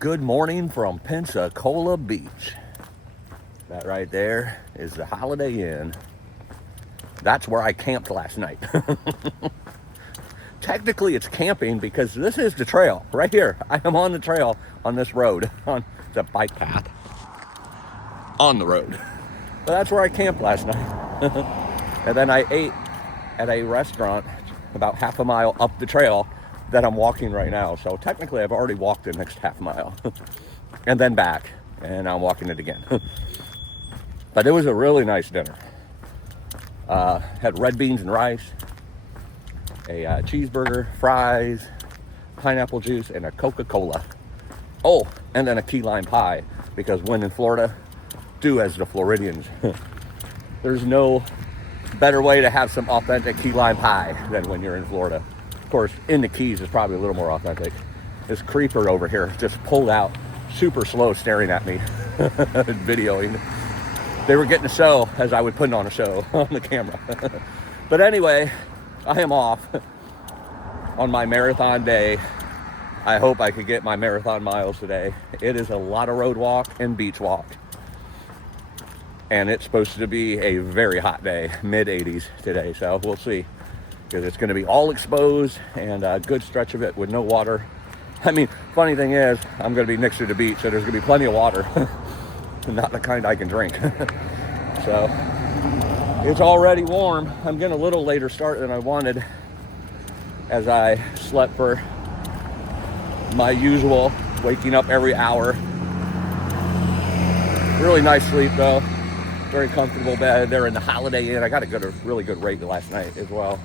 Good morning from Pensacola Beach. That right there is the Holiday Inn. That's where I camped last night. Technically it's camping because this is the trail right here. I am on the trail on this road, on the bike path on the road. But that's where I camped last night. And then I ate at a restaurant about half a mile up the trail that I'm walking right now. So technically I've already walked the next half mile and then back, and I'm walking it again. But it was a really nice dinner. Had red beans and rice, a cheeseburger, fries, pineapple juice, and a Coca-Cola. Oh, and then a key lime pie, because when in Florida, do as the Floridians. There's no better way to have some authentic key lime pie than when you're in Florida. Of course, in the Keys is probably a little more authentic. This creeper over here just pulled out super slow, staring at me, videoing. They were getting a show as I was putting on a show on the camera. But anyway, I am off on my marathon day. I hope I could get my marathon miles today. It is a lot of road walk and beach walk. And it's supposed to be a very hot day, mid 80s today. So we'll see, because it's going to be all exposed and a good stretch of it with no water. I mean, funny thing is, I'm going to be next to the beach, so there's going to be plenty of water. Not the kind I can drink. So it's already warm. I'm getting a little later start than I wanted, as I slept for my usual waking up every hour. Really nice sleep though. Very comfortable bed. They're in the Holiday Inn. I got a really good rate last night as well,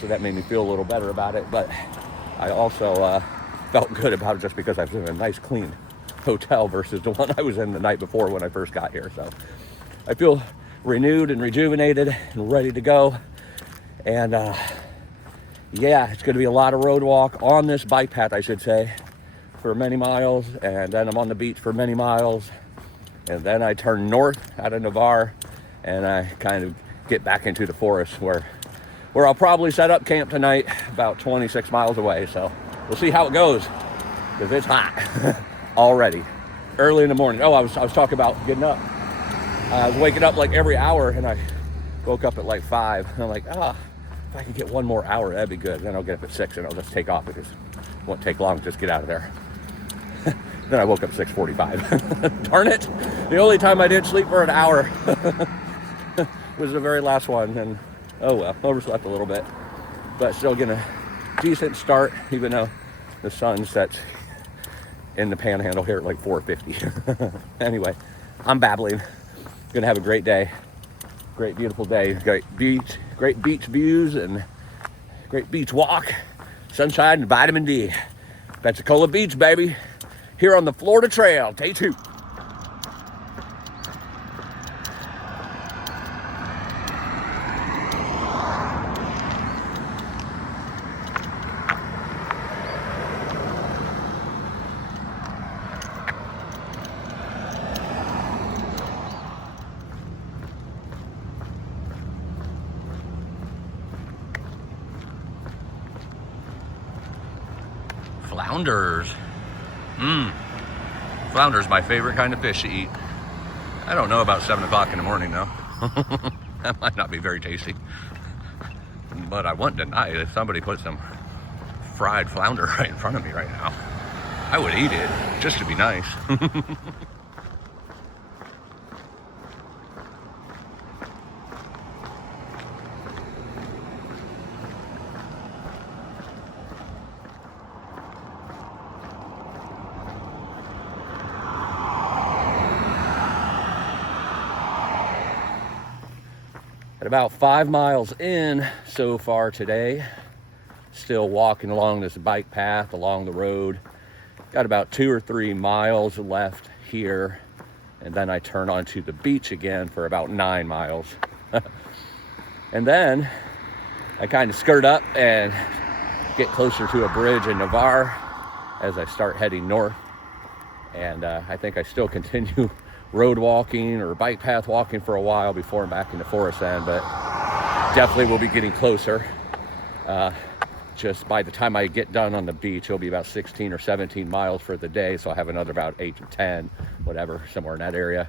so that made me feel a little better about it. But I also felt good about it just because I was in a nice clean hotel versus the one I was in the night before when I first got here. So I feel renewed and rejuvenated and ready to go. And yeah, it's going to be a lot of road walk on this bike path, I should say, for many miles. And then I'm on the beach for many miles. And then I turn north out of Navarre, and I kind of get back into the forest where I'll probably set up camp tonight, about 26 miles away. So we'll see how it goes, because it's hot already, early in the morning. Oh, I was talking about getting up. I was waking up like every hour, and I woke up at like 5. And I'm like, if I could get one more hour, that'd be good. Then I'll get up at 6, and I'll just take off, because it won't take long to just get out of there. Then I woke up 6:45. Darn it. The only time I did sleep for an hour was the very last one. And oh well, overslept a little bit. But still getting a decent start, even though the sun sets in the panhandle here at like 4:50. Anyway, I'm babbling. Gonna have a great day. Great, beautiful day. Great beach views, and great beach walk. Sunshine and vitamin D. Pensacola Beach, baby. Here on the Florida Trail, day 2. Flounders. Flounder's my favorite kind of fish to eat. I don't know about 7 o'clock in the morning though. That might not be very tasty. But I wouldn't deny it. If somebody put some fried flounder right in front of me right now, I would eat it just to be nice. At about 5 miles in so far today, still walking along this bike path along the road. Got about 2 or 3 miles left here, and then I turn onto the beach again for about 9 miles. And then I kind of skirt up and get closer to a bridge in Navarre as I start heading north. And I think I still continue road walking or bike path walking for a while before I'm back in the forest then, but definitely will be getting closer. just by the time I get done on the beach, it'll be about 16 or 17 miles for the day. So I have another about 8 to 10, whatever, somewhere in that area,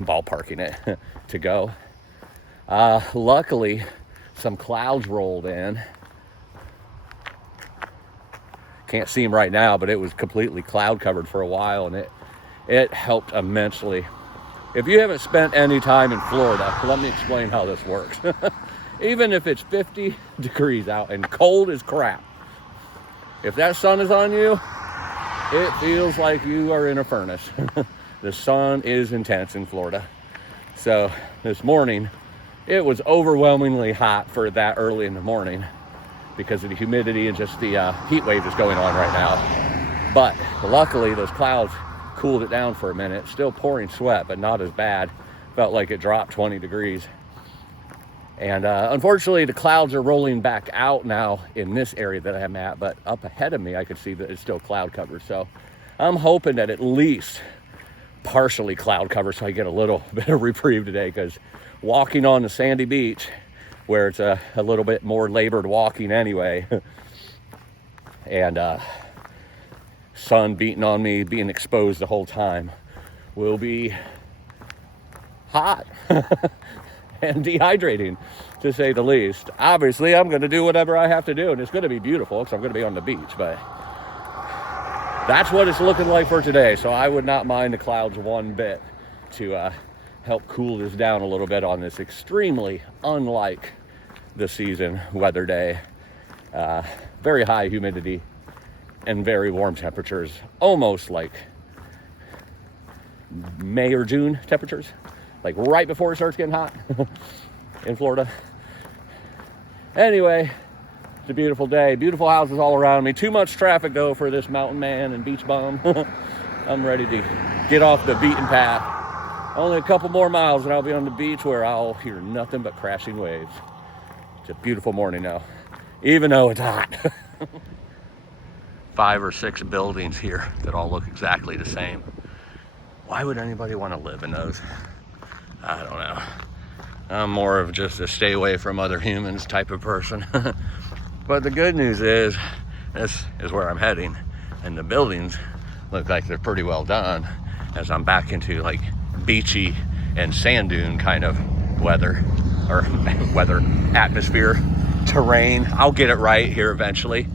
ballparking it, to go. Luckily, some clouds rolled in. Can't see them right now, but it was completely cloud covered for a while, and it helped immensely. If you haven't spent any time in Florida, let me explain how this works. Even if it's 50 degrees out and cold as crap, if that sun is on you, it feels like you are in a furnace. The sun is intense in Florida. So this morning, it was overwhelmingly hot for that early in the morning because of the humidity and just the heat wave that's going on right now. But luckily, those clouds cooled it down for a minute. Still pouring sweat, but not as bad. Felt like it dropped 20 degrees. And unfortunately, the clouds are rolling back out now in this area that I'm at, but up ahead of me, I could see that it's still cloud covered. So I'm hoping that at least partially cloud covered so I get a little bit of reprieve today, because walking on the sandy beach, where it's a little bit more labored walking anyway, and sun beating on me, being exposed the whole time, will be hot. And dehydrating, to say the least. Obviously, I'm going to do whatever I have to do, and it's going to be beautiful because I'm going to be on the beach, but that's what it's looking like for today. So I would not mind the clouds one bit to help cool this down a little bit on this extremely unlike the season weather day. Very high humidity and very warm temperatures, almost like May or June temperatures. Like right before it starts getting hot in Florida. Anyway, it's a beautiful day. Beautiful houses all around me. Too much traffic, though, for this mountain man and beach bum. I'm ready to get off the beaten path. Only a couple more miles and I'll be on the beach where I'll hear nothing but crashing waves. It's a beautiful morning now, even though it's hot. 5 or 6 buildings here that all look exactly the same. Why would anybody want to live in those? I don't know. I'm more of just a stay away from other humans type of person. But the good news is, this is where I'm heading, and the buildings look like they're pretty well done as I'm back into like beachy and sand dune kind of weather, or weather, atmosphere, terrain. I'll get it right here eventually.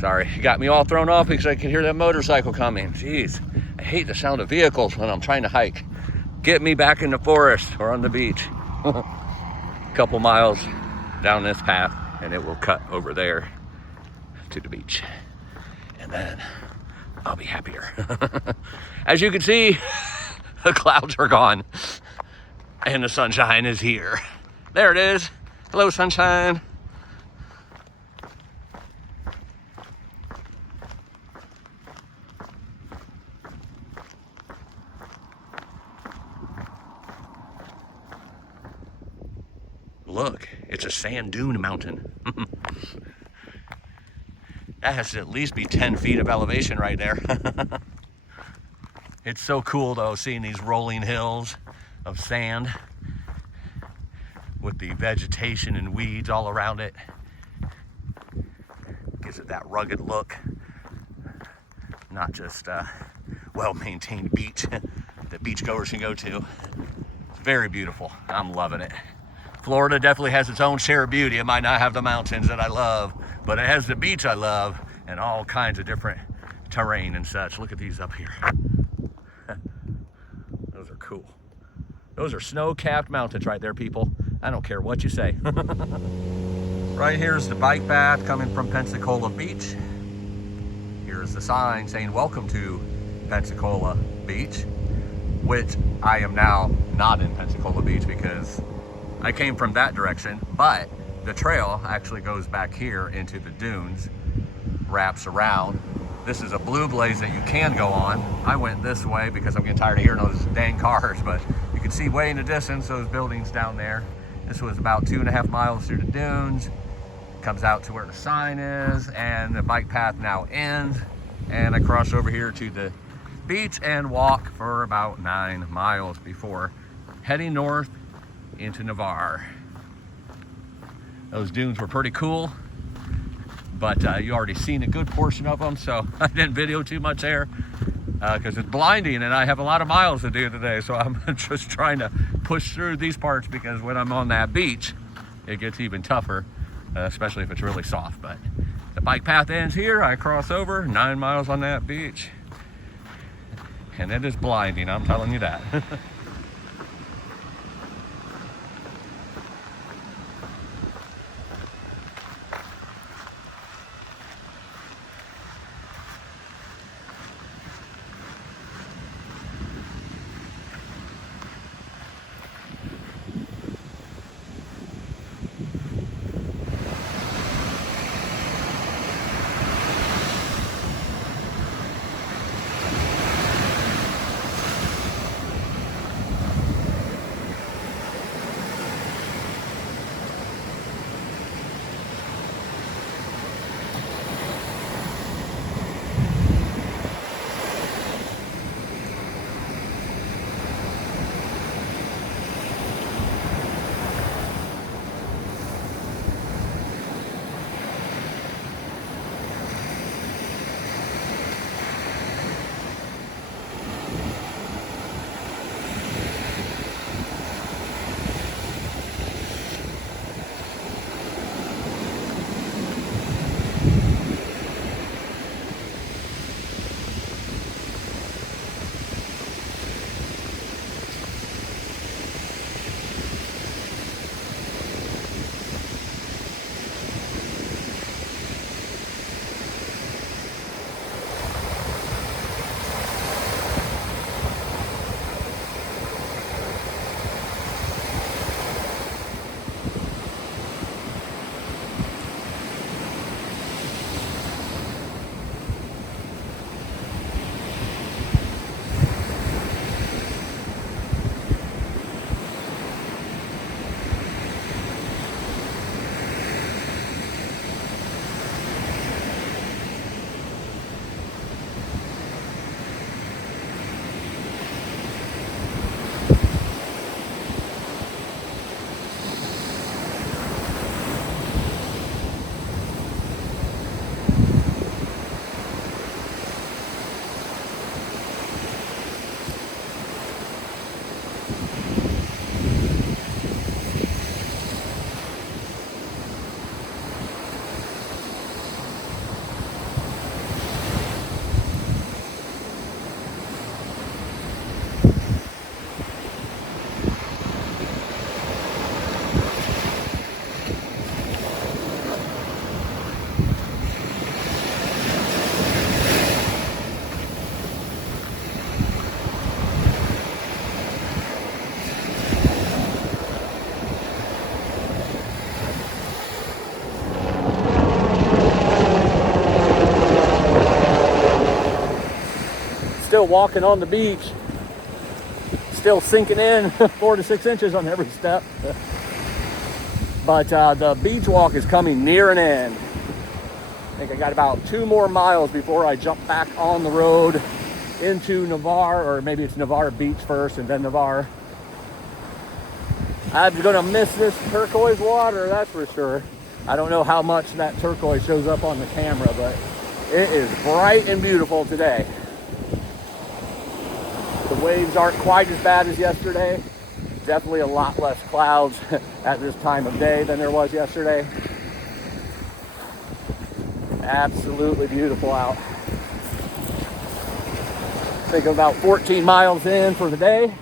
Sorry, you got me all thrown off because I can hear that motorcycle coming. Jeez, I hate the sound of vehicles when I'm trying to hike. Get me back in the forest or on the beach. A couple miles down this path and it will cut over there to the beach. And then I'll be happier. As you can see, the clouds are gone and the sunshine is here. There it is. Hello, sunshine. Look, it's a sand dune mountain. That has to at least be 10 feet of elevation right there. It's so cool though, seeing these rolling hills of sand with the vegetation and weeds all around it. Gives it that rugged look. Not just a well-maintained beach that beachgoers can go to. It's very beautiful. I'm loving it. Florida definitely has its own share of beauty. It might not have the mountains that I love, but it has the beach I love and all kinds of different terrain and such. Look at these up here. Those are cool. Those are snow-capped mountains right there, people. I don't care what you say. Right here's the bike path coming from Pensacola Beach. Here's the sign saying, "Welcome to Pensacola Beach," which I am now not in Pensacola Beach because I came from that direction, but the trail actually goes back here into the dunes, wraps around. This is a blue blaze that you can go on. I went this way because I'm getting tired of hearing those dang cars, but you can see way in the distance those buildings down there. This was about 2.5 miles through the dunes. Comes out to where the sign is, and the bike path now ends. And I cross over here to the beach and walk for about 9 miles before heading north into Navarre. Those dunes were pretty cool. but you already seen a good portion of them, so I didn't video too much there because it's blinding and I have a lot of miles to do today. So I'm just trying to push through these parts, because when I'm on that beach, it gets even tougher, especially if it's really soft. But the bike path ends here. I cross over 9 miles on that beach, and it is blinding, I'm telling you that. Still walking on the beach, still sinking in 4 to 6 inches on every step. But the beach walk is coming near an end. I think I got about 2 more miles before I jump back on the road into Navarre, or maybe it's Navarre Beach first and then Navarre. I'm gonna miss this turquoise water, that's for sure. I don't know how much that turquoise shows up on the camera, but it is bright and beautiful today. The waves aren't quite as bad as yesterday. Definitely a lot less clouds at this time of day than there was yesterday. Absolutely beautiful out. I think I'm about 14 miles in for the day.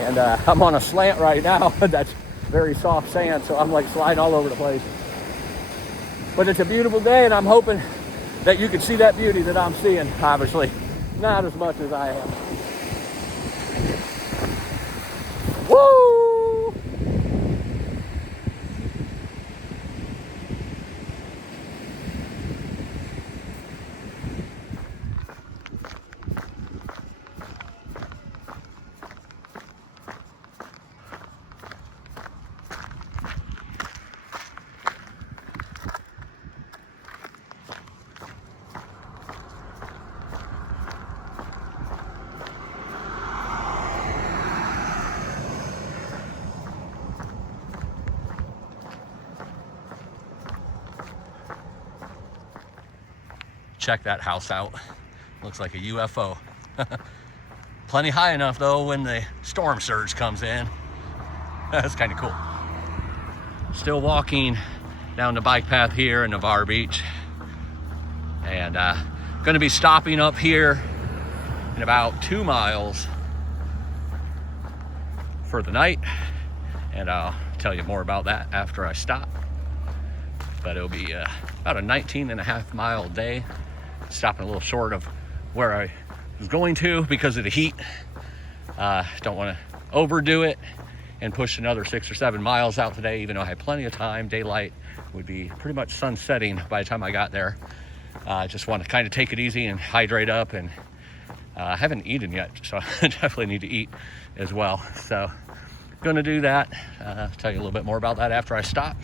And I'm on a slant right now. That's very soft sand, so I'm like sliding all over the place. But it's a beautiful day, and I'm hoping that you can see that beauty that I'm seeing. Obviously, not as much as I am. Woo! check that house out. Looks like a UFO. Plenty high enough though when the storm surge comes in. That's kind of cool. Still walking down the bike path here in Navarre Beach, and going to be stopping up here in about 2 miles for the night, and I'll tell you more about that after I stop. But it'll be about a 19.5-mile day, stopping a little short of where I was going to because of the heat. Don't want to overdo it and push another 6 or 7 miles out today, even though I had plenty of time. Daylight would be pretty much sun setting by the time I got there. Just want to kind of take it easy and hydrate up, and I haven't eaten yet, so I definitely need to eat as well. So gonna do that. Tell you a little bit more about that after I stop.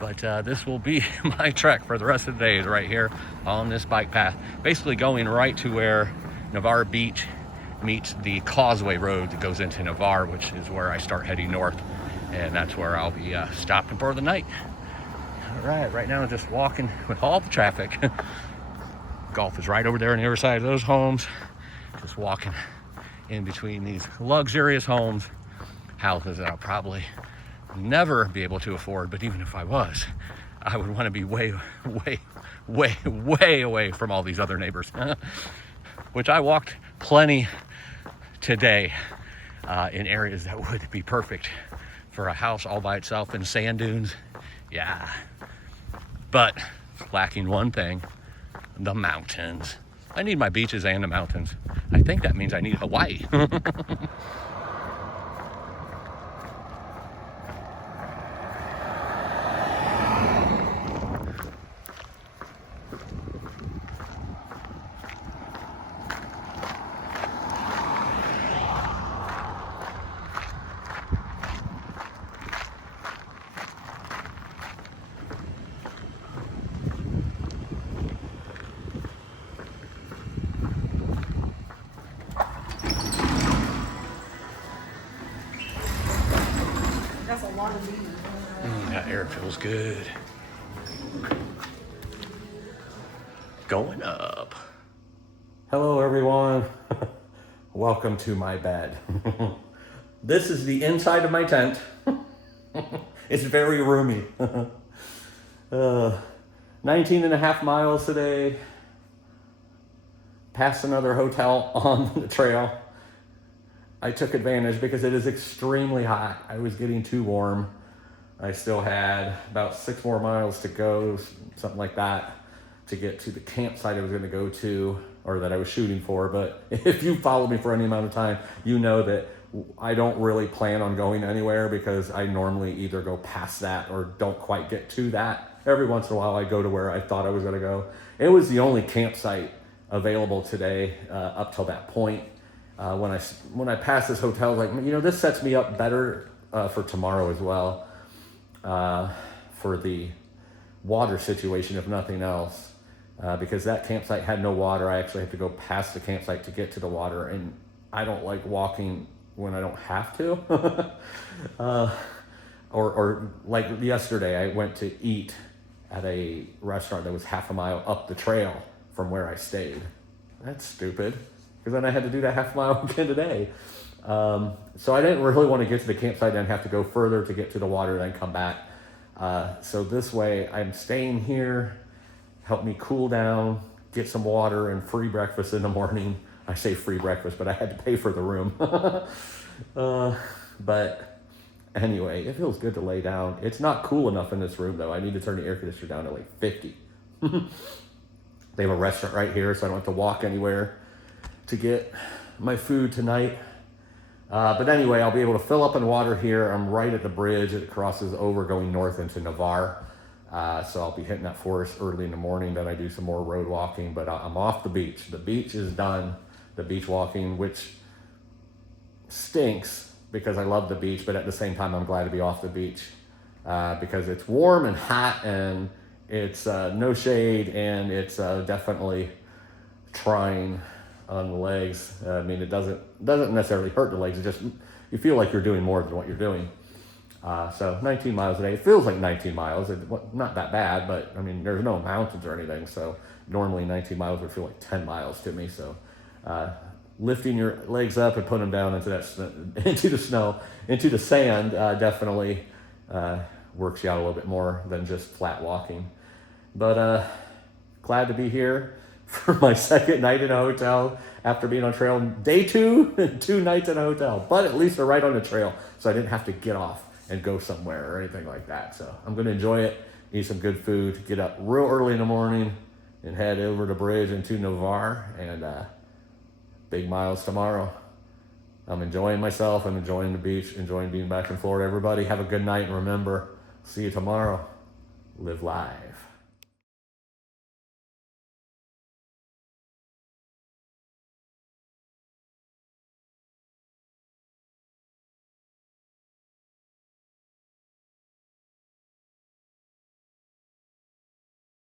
But this will be my trek for the rest of the day right here on this bike path, basically going right to where Navarre Beach meets the Causeway Road that goes into Navarre, which is where I start heading north, and that's where I'll be stopping for the night. All right now I'm just walking with all the traffic. Golf is right over there on the other side of those homes. Just walking in between these luxurious houses that I'll probably never be able to afford, but even if I was, I would want to be way away from all these other neighbors. Which I walked plenty today in areas that would be perfect for a house all by itself in sand dunes. Yeah, but lacking one thing: the mountains. I need my beaches and the mountains. I think that means I need Hawaii. That air feels good. Going up. Hello everyone. Welcome to my bed. This is the inside of my tent. It's very roomy. 19.5 miles today. Past another hotel on the trail. I took advantage because it is extremely hot. I was getting too warm. I still had about 6 more miles to go, something like that, to get to the campsite I was going to go to, or that I was shooting for. But if you follow me for any amount of time, you know that I don't really plan on going anywhere, because I normally either go past that or don't quite get to that. Every once in a while I go to where I thought I was going to go. It was the only campsite available today up till that point. When I passed this hotel, like, this sets me up better for tomorrow as well, for the water situation, if nothing else, because that campsite had no water. I actually have to go past the campsite to get to the water, and I don't like walking when I don't have to. or like yesterday, I went to eat at a restaurant that was half a mile up the trail from where I stayed. That's stupid, because then I had to do that half mile again today. So I didn't really want to get to the campsite and have to go further to get to the water and then come back. So this way I'm staying here, help me cool down, get some water and free breakfast in the morning. I say free breakfast, but I had to pay for the room. But anyway, it feels good to lay down. It's not cool enough in this room though. I need to turn the air conditioner down to like 50. They have a restaurant right here, so I don't have to walk anywhere to get my food tonight. But anyway, I'll be able to fill up in water here. I'm right at the bridge. It crosses over going north into Navarre. So I'll be hitting that forest early in the morning. Then I do some more road walking, but I'm off the beach. The beach is done. The beach walking, which stinks because I love the beach, but at the same time, I'm glad to be off the beach because it's warm and hot, and it's no shade, and it's definitely trying on the legs. I mean, it doesn't necessarily hurt the legs. It just, you feel like you're doing more than what you're doing. So 19 miles a day. It feels like 19 miles. Not that bad, but I mean, there's no mountains or anything. So normally 19 miles would feel like 10 miles to me. So lifting your legs up and putting them down into into the snow, into the sand, definitely works you out a little bit more than just flat walking. But glad to be here for my second night in a hotel after being on trail. Day 2 and 2 nights in a hotel, but at least we're right on the trail, so I didn't have to get off and go somewhere or anything like that. So I'm going to enjoy it, eat some good food, get up real early in the morning and head over the bridge into Navarre, and big miles tomorrow. I'm enjoying myself. I'm enjoying the beach, enjoying being back in Florida. Everybody have a good night, and remember, see you tomorrow. Live live.